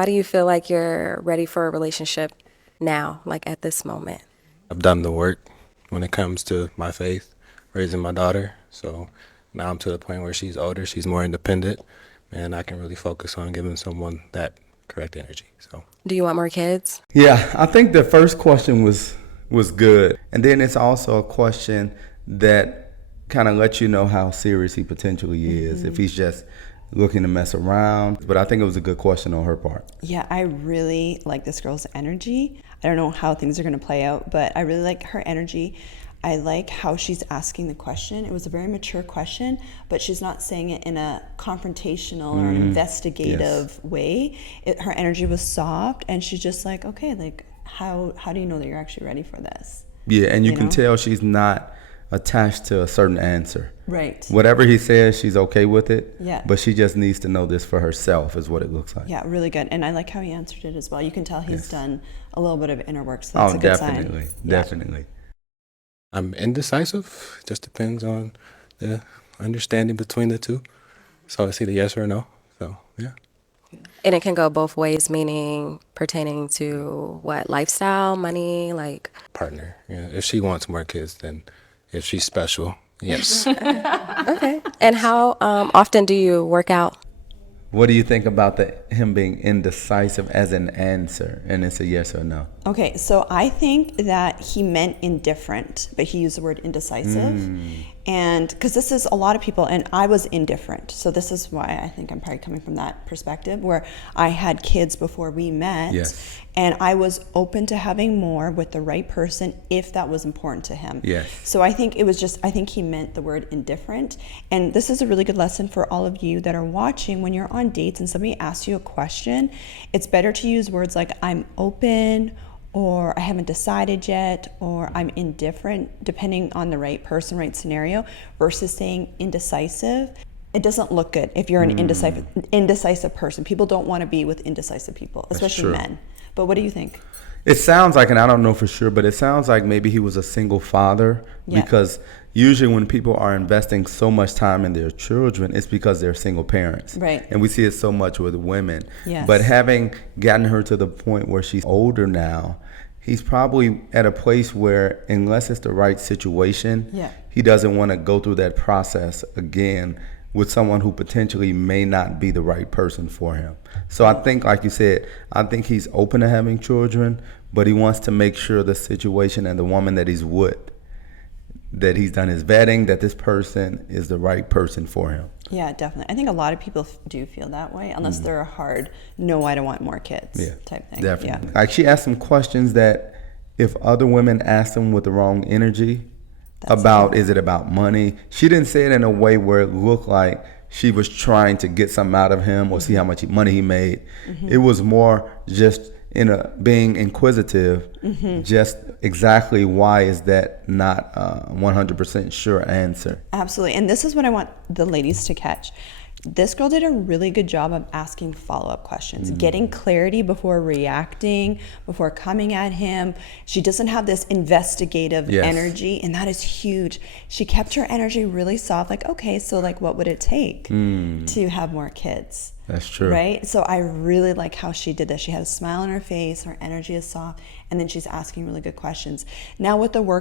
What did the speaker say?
How do you feel like you're ready for a relationship now, like at this moment? I've done the work when it comes to my faith, raising my daughter. So now I'm to the point where she's older, she's more independent, and I can really focus on giving someone that correct energy. So Do you want more kids? Yeah, I think the first question was good. And then it's also a question that kind of lets you know how serious he potentially is, if he's just looking to mess around. But I think it was a good question on her part. Yeah, I really like this girl's energy. I don't know how things are going to play out, but I really like her energy. I like how she's asking the question. It was a very mature question, but she's not saying it in a confrontational or investigative way. Her energy was soft, and she's just like, okay, like how do you know that you're actually ready for this? Yeah, and you can know? tell she's not attached to a certain answer. Right. Whatever he says, she's okay with it. Yeah. But she just needs to know this for herself, is what it looks like. Yeah, really good. And I like how he answered it as well. You can tell he's done a little bit of inner work, so that's a good sign. Definitely, definitely. I'm indecisive. It just depends on the understanding between the two. So it's either yes or no. So yeah. And it can go both ways, meaning pertaining to what, lifestyle, money, like. Partner. Yeah. If she wants more kids, then if she's special, yes. Okay. And how often do you work out? What do you think about him being indecisive as an answer, and it's a yes or no? Okay, so I think that he meant indifferent, but he used the word indecisive. And because this is a lot of people, and I was indifferent. So this is why I think I'm probably coming from that perspective, where I had kids before we met. Yes. And I was open to having more with the right person if that was important to him. Yes. So I think I think he meant the word indifferent. And this is a really good lesson for all of you that are watching. When you're on dates and somebody asks you a question, it's better to use words like I'm open, or I haven't decided yet, or I'm indifferent, depending on the right person, right scenario, versus saying indecisive. It doesn't look good if you're an indecisive person. People don't want to be with indecisive people, especially men. But what do you think? It sounds like, and I don't know for sure, but it sounds like maybe he was a single father, because usually when people are investing so much time in their children, it's because they're single parents. Right. And we see it so much with women. Yes. But having gotten her to the point where she's older now, he's probably at a place where, unless it's the right situation, he doesn't want to go through that process again with someone who potentially may not be the right person for him. So I think, like you said, I think he's open to having children, but he wants to make sure the situation and the woman that he's with, that he's done his vetting, that this person is the right person for him. Yeah, definitely. I think a lot of people do feel that way, unless they're a hard, no, I don't want more kids type thing. Definitely. Yeah. Like, she asked some questions that if other women asked them with the wrong energy, is it about money? She didn't say it in a way where it looked like she was trying to get something out of him or see how much money he made. It was more just being inquisitive, just exactly why is that not a 100% sure answer. Absolutely. And this is what I want the ladies to catch. This girl did a really good job of asking follow-up questions, getting clarity before reacting, before coming at him. She doesn't have this investigative energy, and that is huge. She kept her energy really soft, like, okay, so like what would it take to have more kids? That's true. Right? So I really like how she did this. She had a smile on her face, her energy is soft, and then she's asking really good questions. Now with the work